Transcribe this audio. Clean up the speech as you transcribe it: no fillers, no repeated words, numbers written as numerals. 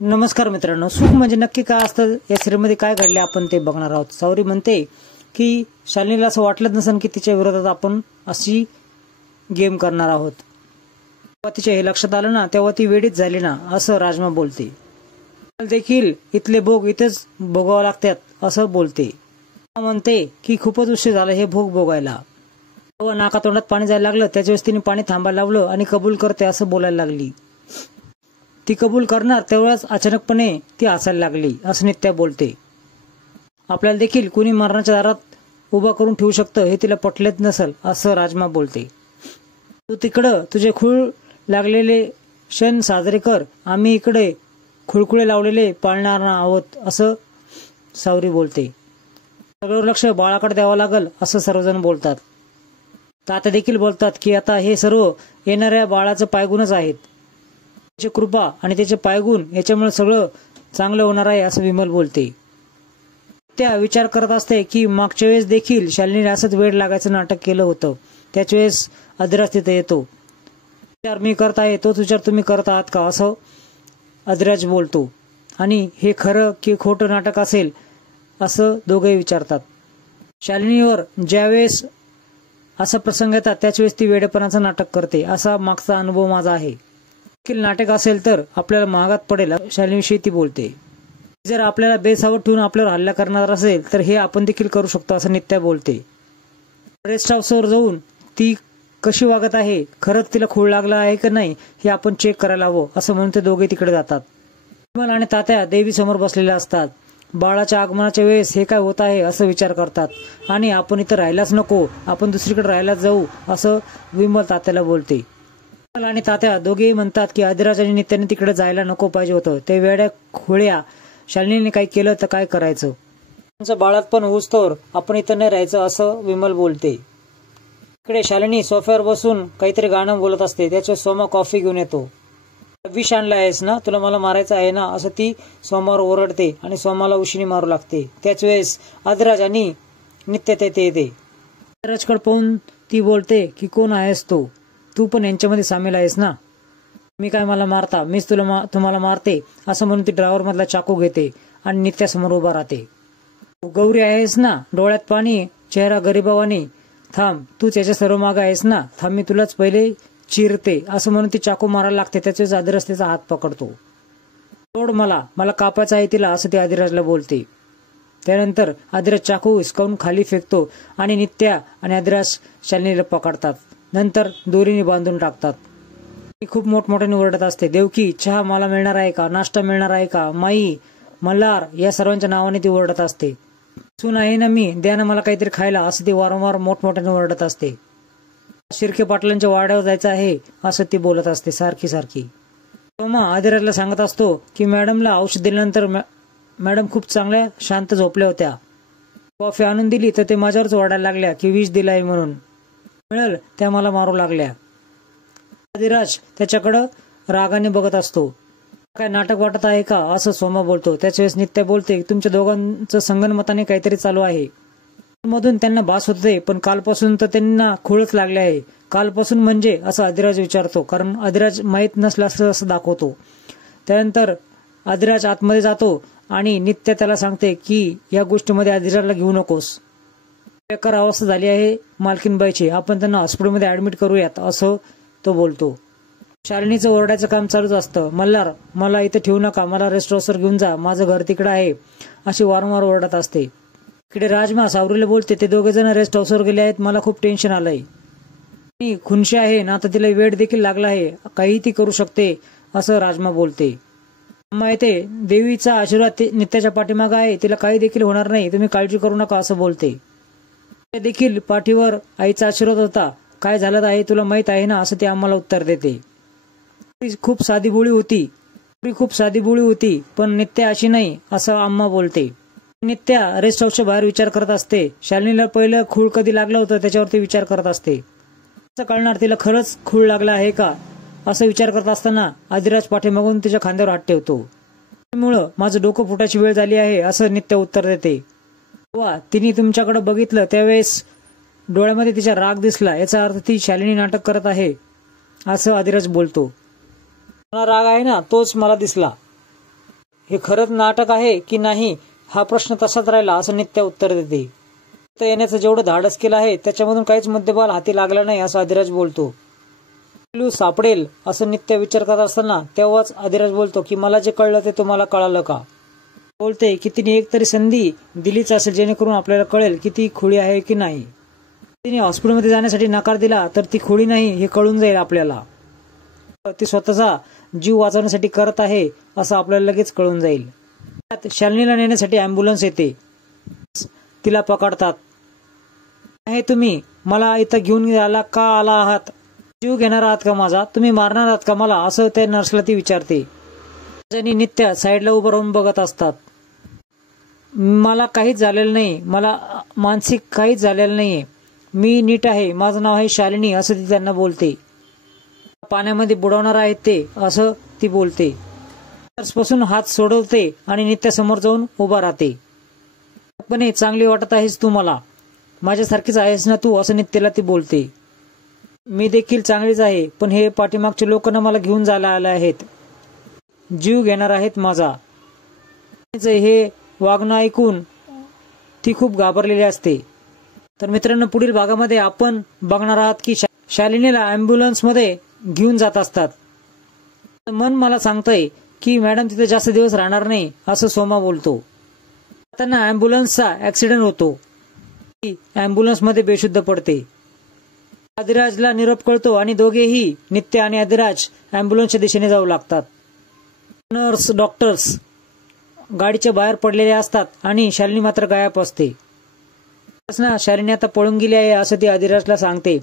नमस्कार मित्रांनो, सुख म्हणजे नक्की काय असतं या सिरियलमध्ये काय घडले आपण ते बघणार आहोत। सावरी म्हणते की शालिनीला असं वाटलंच नसेल की तिच्या विरोधात आपण अशी गेम करणार आहोत। तेव्हा तिच्या हे लक्षात आलं ना, तेव्हा ती वेडीच झाली ना, असं राजमा बोलते। देखील इथले भोग इथेच भोगावं लागतात असं बोलते। म्हणते की खूपच उशीर झाला हे भोग भोगायला। तेव्हा नाकातोंडात पाणी जायला लागलं, त्याच्यावेळेस तिने पाणी थांबायला लावलं आणि कबूल करते असं बोलायला लागली। ती कबूल करणार तेवढ्याच अचानकपणे ती हसायला लागली असं नित्या बोलते। आपल्याला देखील कुणी मरणाच्या दारात उभा करून ठेवू शकतं हे तिला पटलेच नसेल असं राजमा बोलते। तू तिकडं तुझे खूळ लागलेले क्षण साजरे कर, आम्ही इकडे खुळखुळे लावलेले पाळणार आहोत असं सावरी बोलते। सगळं लक्ष बाळाकडे द्यावं लागल असं सर्वजण बोलतात। तात्या देखील बोलतात की आता हे सर्व येणाऱ्या बाळाचं पायगुणच आहेत। त्याची कृपा आणि त्याचे पायगुण याच्यामुळे सगळं चांगलं होणार आहे असं विमल बोलते। त्या विचार करत असते की मागच्या वेळेस देखील शालिनीने असंच वेड लागायचं नाटक केलं होतं, त्याच वेळेस अधिराज तिथे येतो। विचार मी करत आहे तोच विचार तुम्ही करत आहात का असं अधिराज बोलतो। आणि हे खरं की खोटं नाटक असेल असं दोघेही विचारतात। शालिनीवर ज्यावेळेस असा प्रसंग येतात त्याच वेळेस ती वेडेपणाचं नाटक करते असा मागचा अनुभव माझा आहे। नाटक असेल तर आपल्याला महागात पडेल शालिनीविषयी ती बोलते। जर आपल्याला बेसावध ठेवून आपल्यावर हल्ला करणार असेल तर हे आपण देखील करू शकतो असं नित्या बोलते। रेस्ट हाऊसवर जाऊन ती कशी वागत आहे, खरंच तिला खूळ लागला आहे की नाही हे आपण चेक करायला हवं असं म्हणून ते दोघे तिकडे जातात। विमल आणि तात्या देवी समोर बसलेले असतात। बाळाच्या आगमनाच्या वेळेस हे काय होत आहे असं विचार करतात आणि आपण इथं राहायलाच नको, आपण दुसरीकडे राहायलाच जाऊ असं विमल तात्याला बोलते। आणि तात्या दोघेही म्हणतात की अधिराज आणि नित्याने तिकडे जायला नको पाहिजे होतं, ते वेड्या खोळ्या शालिनीने काही केलं तर काय करायचं, तुमचं बाळात पण होऊस्तोवर आपण इथं नाही राहायचं असं विमल बोलते। इकडे शालिनी सोफ्यावर बसून काहीतरी गाणं बोलत असते, त्याच्या सोमा कॉफी घेऊन येतो। विष आणलं आहेस ना, तुला मला मारायचं आहे ना असं ती सोमावर ओरडते आणि सोमाला उशिनी मारू लागते। त्याच वेळेस अधिराज आणि नित्य तेथे येते। अधिराजकडे पाहून ती बोलते की कोण आहेस तू पण यांच्यामध्ये सामील आहेस ना, मी काय मला मारता, मीच तुम्हाला मारते असं म्हणून ती ड्रायव्हर मधला चाकू घेते आणि नित्यासमोर उभा राहते। गौरी आहेस ना, डोळ्यात पाणी, चेहरा गरीबावानी, थांब तूच याच्या सर्व माग आहेस ना, थांब मी तुलाच पहिले चिरते असं म्हणून ती चाकू मारायला लागते। त्याच्याच अधिराज तिचा हात पकडतो। सोड मला कापायचं आहे तिला असं ती अधिराजला बोलते। त्यानंतर अधिराज चाकू हिसकावून खाली फेकतो आणि नित्या आणि अधिराज शालिनीला पकडतात, नंतर दोरीने बांधून टाकतात। ती खूप मोठमोठ्याने ओरडत असते, देवकी चहा मला मिळणार आहे का, नाश्ता मिळणार आहे का, माई मल्हार या सर्वांच्या नावाने ती ओरडत असते। सून आहे ना मी, द्या ना मला काहीतरी खायला असं ती वारंवार मोठमोठ्याने ओरडत असते। शिर्के पाटलांच्या वाड्यावर जायचं आहे असं ती बोलत असते सारखी। सोमा अधिराजला सांगत असतो की मॅडमला औषध दिल्यानंतर मॅडम खूप चांगल्या शांत झोपल्या होत्या, कॉफी आणून दिली तर ते माझ्यावरच ओरडायला लागल्या की विष दिलाय म्हणून, मिळेल त्या मला मारू लागल्या। अधिराज त्याच्याकडं रागाने बघत असतो। काय नाटक वाटत आहे का असं सोमा बोलतो। त्याच वेळेस नित्या बोलते तुमच्या दोघांचं संगनमताने काहीतरी चालू आहे, मधून त्यांना भास होते, पण कालपासून तर त्यांना खूळच लागले आहे। कालपासून म्हणजे असं अधिराज विचारतो, कारण अधिराज माहीत नसल्याचं असं दाखवतो। त्यानंतर अधिराज आतमध्ये जातो आणि नित्या त्याला सांगते की या गोष्टीमध्ये अधिराजला घेऊ नकोस, बेकार अवस्था झाली आहे मालकीनबाईची, आपण त्यांना हॉस्पिटलमध्ये ऍडमिट करूयात असं तो बोलतो। शालिनीचं ओरडायचं काम चालूच असतं। मल्हार मला इथे ठेवू नका, मला रेस्ट हाऊसवर घेऊन जा, माझं घर तिकडे आहे अशी वारंवार ओरडत असते। इकडे राजमा सावरीला बोलते ते दोघे जण रेस्ट हाऊसवर गेले आहेत, मला खूप टेन्शन आलंय, मी खुनशी आहे ना, आता तिला वेड देखील लागला आहे, काही ती करू शकते असं राजमा बोलते। अम्मा येते, देवीचा आशीर्वाद नित्याच्या पाठीमागा आहे, तिला काही देखील होणार नाही, तुम्ही काळजी करू नका असं बोलते। देखील पाठीवर आईचा आशीर्वाद होता, काय झालं आहे तुला माहित आहे ना असं ती आम्हाला उत्तर देते। खूप साधी बोळी होती पण नित्या अशी नाही असं आम्हा बोलते। नित्या रेस्ट हाऊसच्या बाहेर विचार करत असते। शालिनीला पहिलं खूळ कधी लागलं होतं त्याच्यावरती विचार करत असते। असं कळणार तिला खरंच खूळ लागला आहे का असं विचार करत असताना अधिराज पाठीमागून तिच्या खांद्यावर हात ठेवतो। त्यामुळं माझं डोकं फुटायची वेळ झाली आहे असं नित्या उत्तर देते। वा तिने तुमच्याकडे बघितलं त्यावेळेस डोळ्यामध्ये तिचा राग दिसला, याचा अर्थ ती शालिनी नाटक करत आहे असं अधिराज बोलतो। मला राग आहे ना तोच मला दिसला। हे खरंच नाटक आहे की नाही हा प्रश्न तसाच राहिला असं नित्या उत्तर देते. येण्याचं जेवढं धाडस केलं आहे त्याच्यामधून काहीच मध्यबल हाती लागला नाही असं अधिराज बोलतो. क्लू सापडेल असं नित्या विचार करत असताना तेव्हाच अधिराज बोलतो की मला जे कळलं ते तुम्हाला कळालं का. बोलते की तिने एक तरी संधी दिलीच असेल जेणेकरून आपल्याला कळेल की ती खुळी आहे की नाही. तिने हॉस्पिटलमध्ये जाण्यासाठी नकार दिला तर ती खुळी नाही हे कळून जाईल आपल्याला. ती स्वतःचा जीव वाचवण्यासाठी करत आहे असं आपल्याला लगेच कळून जाईल. शालिनीला नेण्यासाठी अँब्युलन्स येते. तिला पकडतात. आहे तुम्ही मला इथं घेऊन आला का आला आहात? जीव घेणार आहात का माझा? तुम्ही मारणार आहात का मला असं त्या नर्सला ती विचारते. आणि नित्या साईडला उभं राहून बघत असतात. मला काहीच झालेलं नाही, मला मानसिक काहीच झालेलं नाहीये, मी नीट आहे, माझं नाव आहे शालिनी असं ती त्यांना बोलते. पाण्यामध्ये बुडवणार आहेत ते असं ती बोलते. पासून हात सोडवते आणि नित्या समोर जाऊन उभा राहते. पण चांगली वाटत आहेस तू मला, माझ्यासारखीच आहेस ना तू असं नित्याला ती बोलते. मी देखील चांगलीच आहे पण हे पाठीमागचे लोक ना मला घेऊन जायला आले आहेत, जीव घेणार आहेत माझा. हे वागणं ऐकून ती खूप घाबरलेली असते. तर मित्रांनो पुढील भागामध्ये आपण बघणार आहात की शालिनीला अँब्युलन्स मध्ये घेऊन जात असतात. मन मला सांगतंय की मॅडम तिथे जास्त दिवस राहणार नाही असं सोमा बोलतो. त्यांना अँब्युलन्सचा ऍक्सिडेंट होतो. ती अँब्युलन्स मध्ये बेशुद्ध पडते. अधिराजला निरोप कळतो आणि दोघेही नित्या आणि अधिराज अँब्युलन्सच्या दिशेने जाऊ लागतात. नर्स डॉक्टर्स गाडीच्या बाहेर पडलेले असतात आणि शालिनी मात्र गायब असते. शालिनी आता पळून गेली आहे असं ती अधिराजला सांगते.